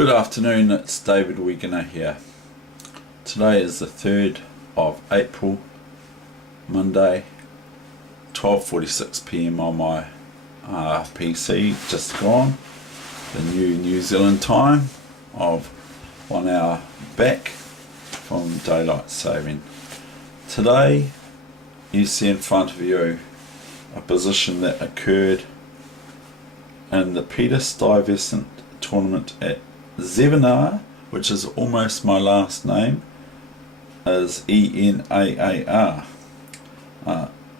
Good afternoon, it's David Weegenaar here. Today is the 3rd of April, Monday, 12:46 PM on my PC, just gone. The New Zealand time of 1 hour back from daylight saving. Today you see in front of you a position that occurred in the Peter Stuyvesant tournament at Weegenaar, which is almost my last name, is Enaar.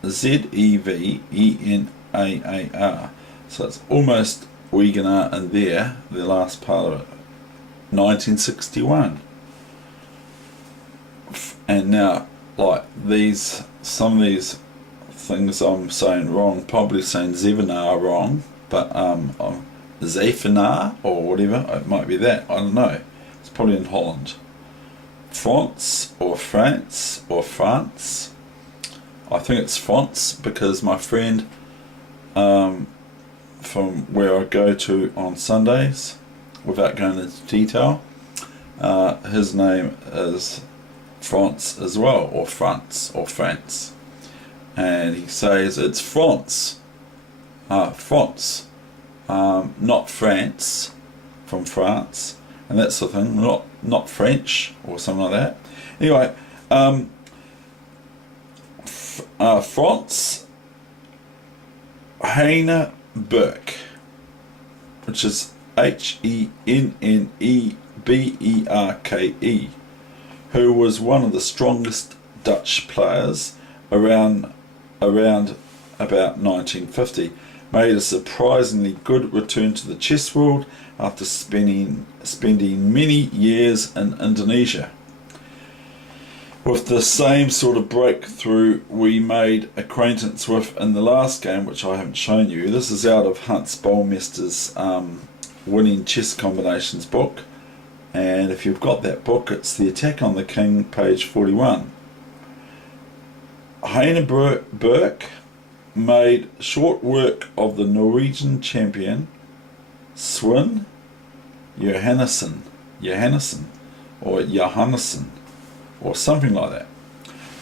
Zevenenaar. So it's almost Weegenaar in there, the last part of it. 1961. And now, like some of these things I'm saying wrong, probably saying Weegenaar wrong, but Zevenaar or whatever, it might be that, I don't know. It's probably in Holland. France or France or France. I think it's France because my friend from where I go to on Sundays, without going into detail, his name is France as well, or France or France, and he says it's France. France. Not France, from France, and that sort of thing, not French or something like that. Anyway, France Heine Burke, which is Hennebeerke, who was one of the strongest Dutch players around about 1950. Made a surprisingly good return to the chess world after spending many years in Indonesia. With the same sort of breakthrough we made acquaintance with in the last game, which I haven't shown you. This is out of Hans Bouwmeister's Winning Chess Combinations book, and if you've got that book, it's The Attack on the King, page 41. Heine Burke made short work of the Norwegian champion Svein Johannessen or something like that.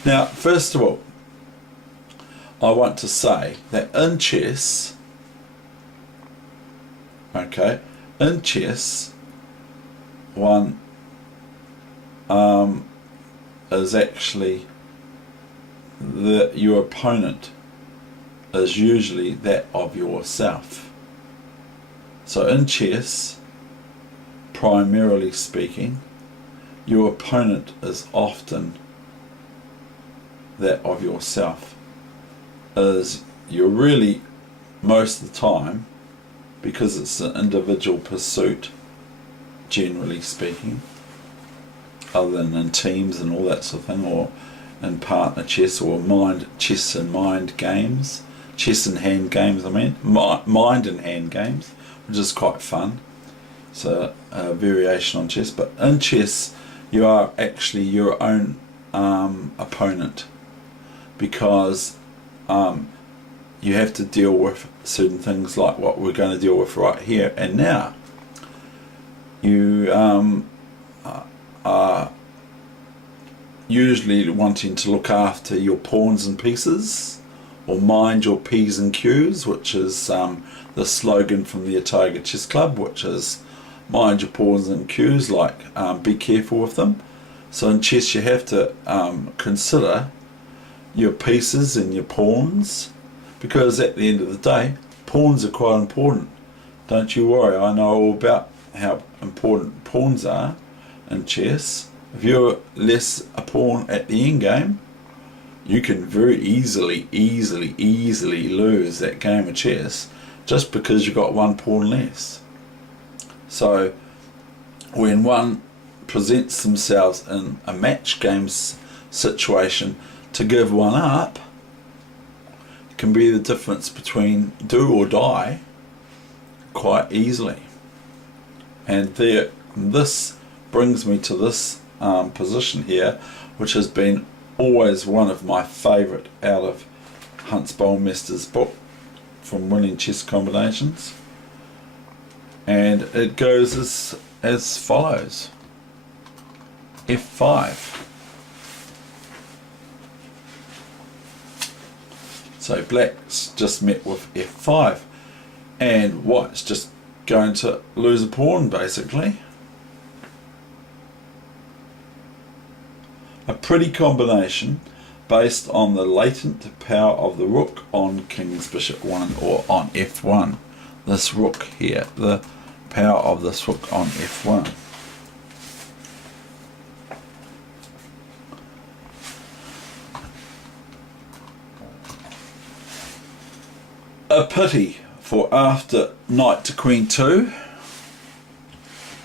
Now, first of all, I want to say that in chess, one is actually your opponent is usually that of yourself. So in chess, primarily speaking, your opponent is often that of yourself. You're really, most of the time, because it's an individual pursuit, generally speaking, other than in teams and all that sort of thing, or in partner chess or chess and mind games. Chess and hand games, mind and hand games, which is quite fun. So a variation on chess, but in chess you are actually your own opponent, because you have to deal with certain things like what we're going to deal with right here and now. You are usually wanting to look after your pawns and pieces, or mind your P's and Q's, which is the slogan from the Otago Chess Club, which is mind your pawns and Q's, like be careful with them. So in chess you have to consider your pieces and your pawns, because at the end of the day, pawns are quite important. Don't you worry, I know all about how important pawns are in chess. If you're less a pawn at the end game, you can very easily lose that game of chess just because you got one pawn less. So when one presents themselves in a match game situation to give one up, it can be the difference between do or die quite easily. And this brings me to this position here, which has been always one of my favourite out of Hans Bouwmeister's book from Winning Chess Combinations. And it goes as follows. F5. So black's just met with F5, and white's just going to lose a pawn basically. A pretty combination based on the latent power of the rook on king's bishop 1 or on F1. This rook here, the power of this rook on F1. A pity for after knight to queen 2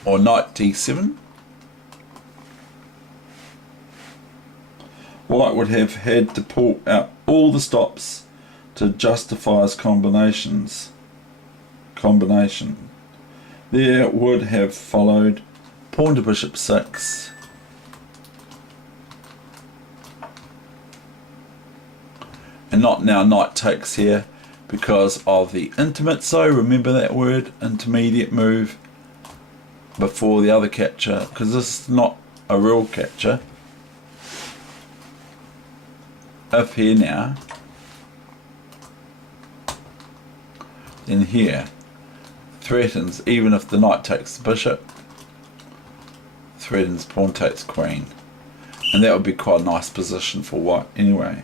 or knight d7, white would have had to pull out all the stops to justify his combination. There would have followed pawn to bishop 6, and not now knight takes here because of the intermezzo. Remember that word, intermediate move before the other capture, because this is not a real capture. Up here now, in here, threatens, even if the knight takes the bishop, threatens pawn takes queen, and that would be quite a nice position for white anyway.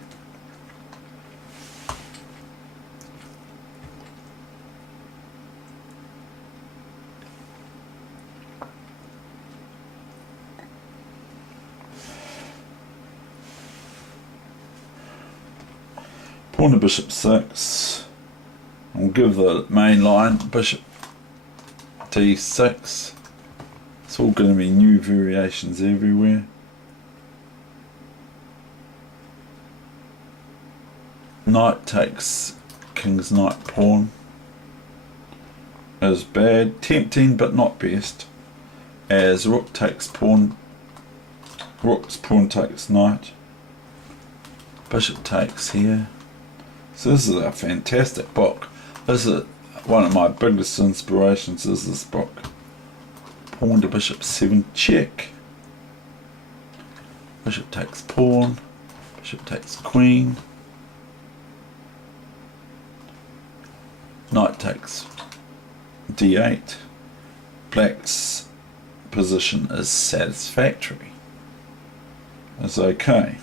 Pawn to bishop 6. I'll give the main line bishop d6. It's all going to be new variations everywhere. Knight takes king's knight pawn is bad, tempting but not best, as rook takes pawn, rook's pawn takes knight, bishop takes here. So this is a fantastic book. This is one of my biggest inspirations, is this book. Pawn to bishop 7 check. Bishop takes pawn, bishop takes queen, knight takes d8. Black's position is satisfactory. It's okay.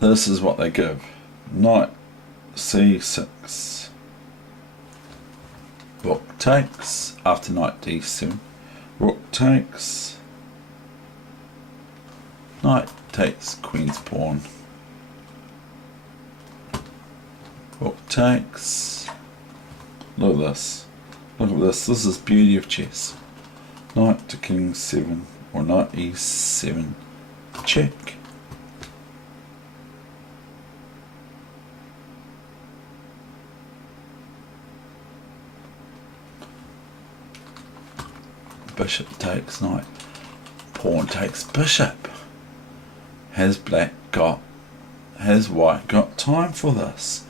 This is what they give. Knight c6. Rook takes after knight d7. Rook takes. Knight takes queen's pawn. Rook takes. Look at this. Look at this. This is beauty of chess. Knight to king 7 or knight e7. Check. Bishop takes knight, pawn takes bishop. Has white got time for this?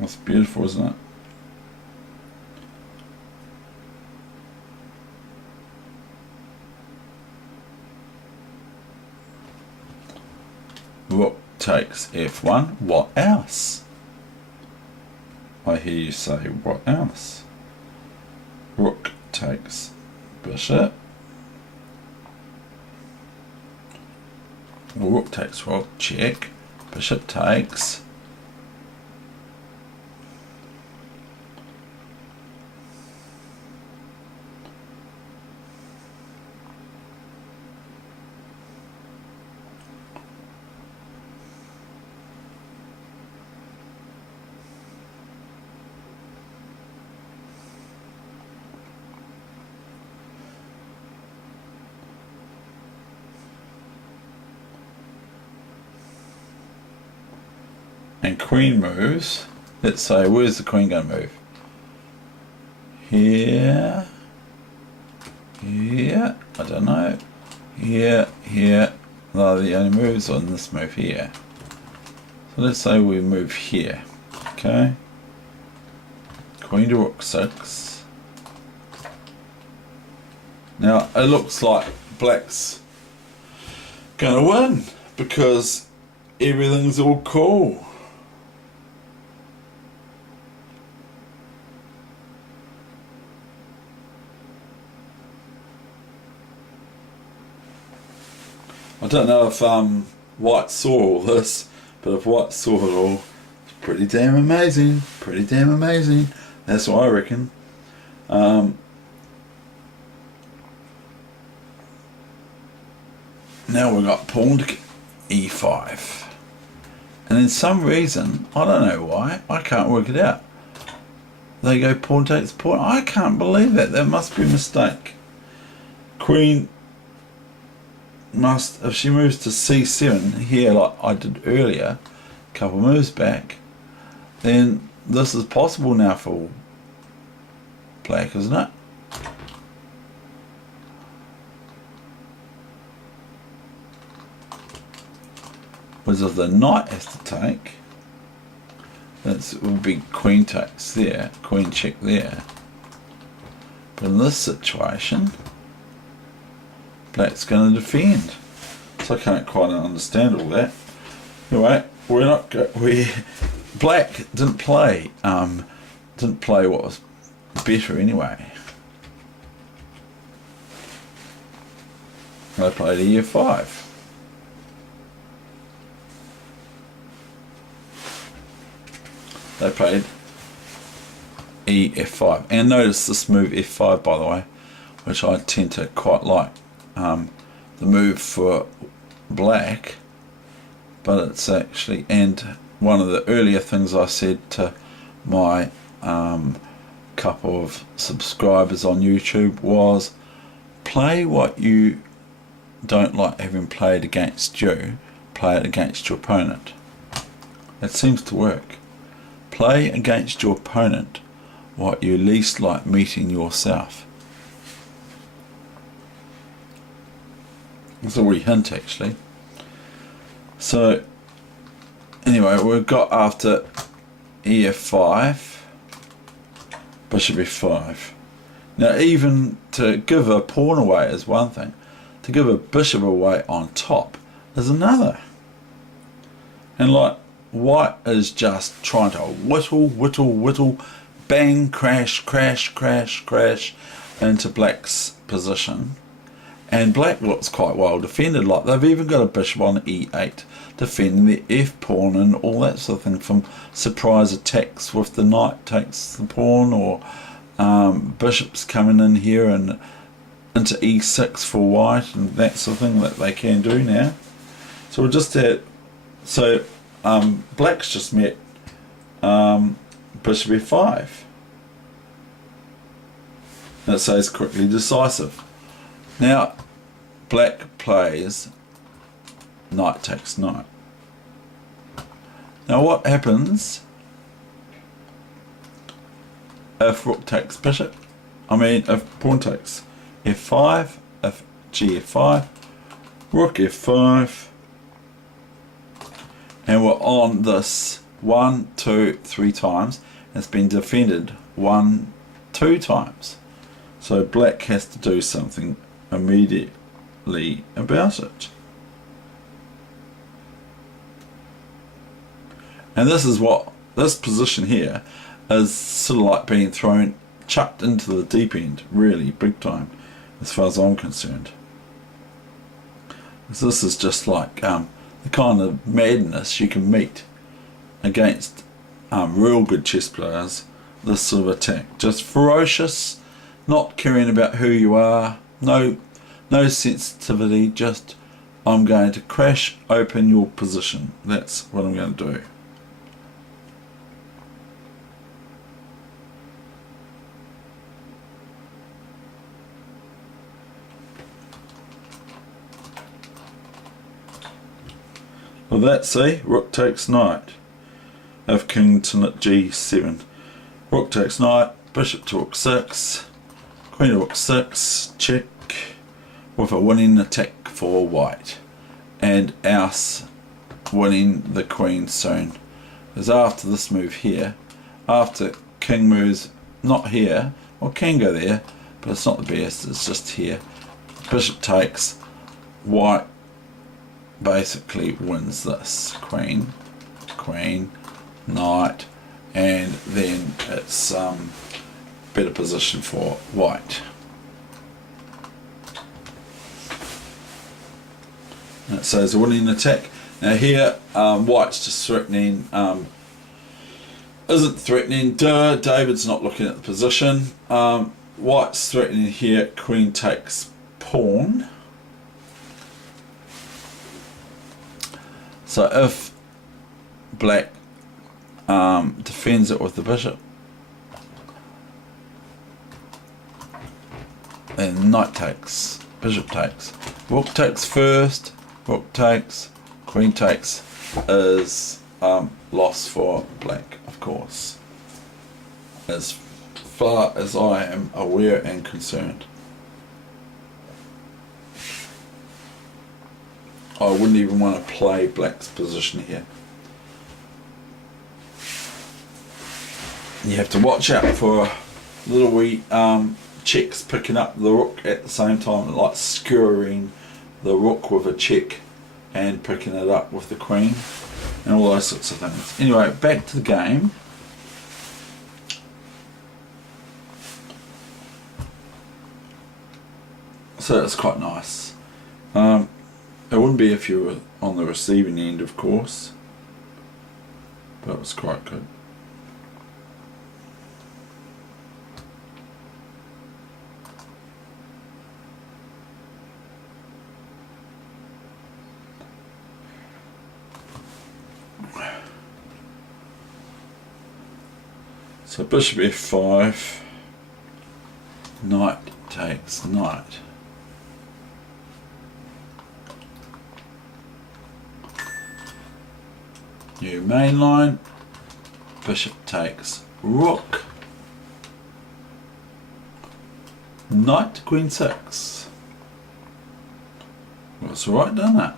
That's beautiful, isn't it? Rook takes f1. What else? I hear you say, what else? Rook takes bishop. Rook takes rook, check. Bishop takes. and queen moves, let's say, where's the queen going to move? Here, here, I don't know, here, here. No, the only moves on this move here. So let's say we move here, okay? Queen to rook 6. Now it looks like black's gonna win because everything's all cool. I don't know if White saw all this, but if White saw it all, it's pretty damn amazing. Pretty damn amazing. That's what I reckon. Now we've got pawn to e5. And in some reason, I don't know why, I can't work it out. They go pawn takes pawn. I can't believe that. That must be a mistake. Queen must, if she moves to c7 here like I did earlier, a couple moves back, then this is possible now for black, isn't it? Because if the knight has to take, that would be queen takes there, queen check there. But in this situation, black's going to defend. So I can't quite understand all that. Anyway, we're not black didn't play what was better anyway. They played e5. They played e5, and notice this move f5, by the way, which I tend to quite like. The move for black, but it's actually, and one of the earlier things I said to my couple of subscribers on YouTube was, play what you don't like having played against you, play it against your opponent. It seems to work. Play against your opponent what you least like meeting yourself. That's a wee hint actually. So anyway, we've got after e5, bishop f5. Now even to give a pawn away is one thing, to give a bishop away on top is another. And like, white is just trying to whittle, bang, crash into black's position. And black looks quite well defended, like they've even got a bishop on e8 defending the f pawn and all that sort of thing, from surprise attacks with the knight takes the pawn, or bishops coming in here and into e6 for white, and that sort of thing that they can do now. So we're just at, so black's just met bishop f5. And it says quickly decisive. Now black plays knight takes knight. Now what happens if rook takes bishop? I mean if pawn takes f5, if gf5, rook f5, and we're on this 1, 2, 3 times. It's been defended 1, 2 times. So black has to do something immediately about it. And this is what, this position here is sort of like being thrown, chucked into the deep end, really big time, as far as I'm concerned. This is just like the kind of madness you can meet against real good chess players, this sort of attack. Just ferocious, not caring about who you are, no sensitivity, just I'm going to crash open your position. That's what I'm going to do. Well, that's, see, rook takes knight. of king to g7. Rook takes knight, bishop to rook 6, queen to rook 6, check, with a winning attack for white, and ours winning the queen soon. Because after this move here, after king moves, not here, well, can go there, but it's not the best, it's just here. Bishop takes, white basically wins this. Queen, queen, knight, and then it's better position for white. And it says a winning attack. Now here, white's just threatening, isn't threatening, David's not looking at the position. White's threatening here, queen takes pawn. So if black defends it with the bishop, then knight takes, bishop takes, rook takes first, rook takes, queen takes is loss for black, of course, as far as I am aware and concerned. I wouldn't even want to play black's position here. You have to watch out for little wee checks picking up the rook at the same time, like skewering the rook with a check and picking it up with the queen and all those sorts of things. Anyway, back to the game. So it's quite nice. It wouldn't be if you were on the receiving end, of course, but it was quite good. So bishop f5, knight takes knight. New main line, bishop takes rook, knight to queen 6. Well, it's alright, doesn't it?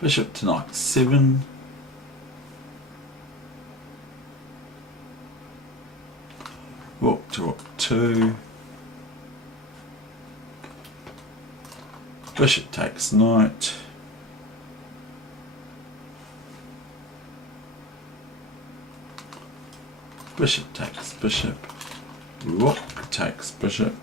Bishop to knight 7. Rook to rook 2. Bishop takes knight. Bishop takes bishop. Rook takes bishop.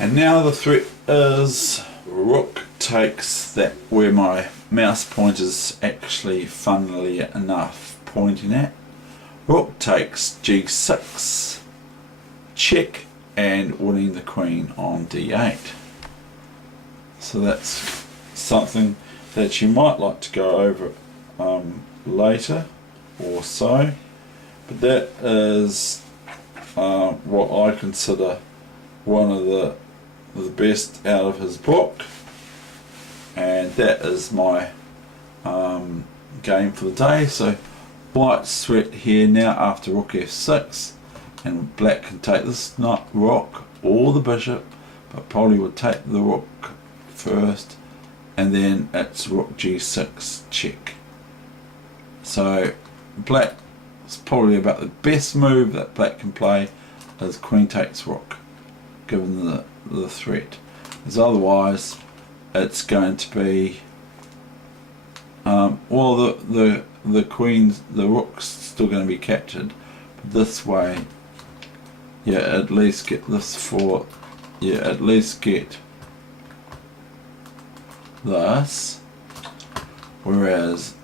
And now the threat is rook takes that, where my mouse pointer's actually, funnily enough, pointing at. Rook takes g6, check, and winning the queen on d8. So that's something that you might like to go over later or so, but that is what I consider one of the best out of his book, and that is my game for the day. So white's threat here now after rook f6, and black can take this knight, rook, or the bishop, but probably would take the rook first, and then it's rook g6 check. So black is probably about the best move that black can play, is queen takes rook, given the threat. As otherwise it's going to be well, the queen's, the rook's still going to be captured, but this way, yeah, at least get this for, yeah, at least get this, whereas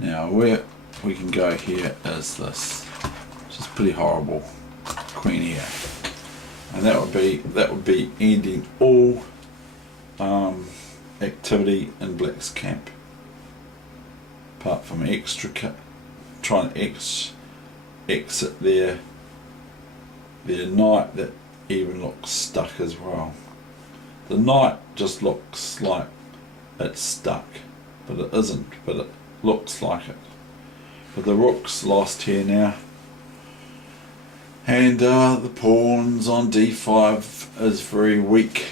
now where we can go here is this, which is pretty horrible, queen here, and that would be ending all activity in black's camp, apart from trying to exit their night that even looks stuck as well. The night just looks like it's stuck, but it isn't, but it looks like it. But the rook's lost here now, and the pawns on d5 is very weak,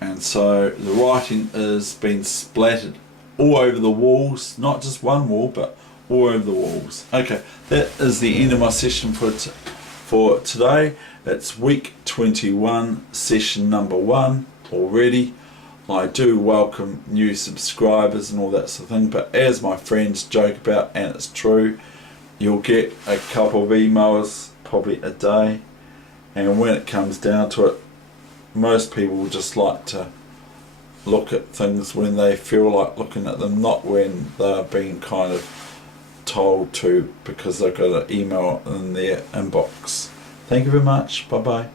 and so the writing is being splattered all over the walls, not just one wall but all over the walls. Okay, that is the end of my session for today. It's week 21, session number 1 already. I do welcome new subscribers and all that sort of thing, but as my friends joke about, and it's true, you'll get a couple of emails probably a day, and when it comes down to it, most people just like to look at things when they feel like looking at them, not when they're being kind of told to because they've got an email in their inbox. Thank you very much. Bye bye.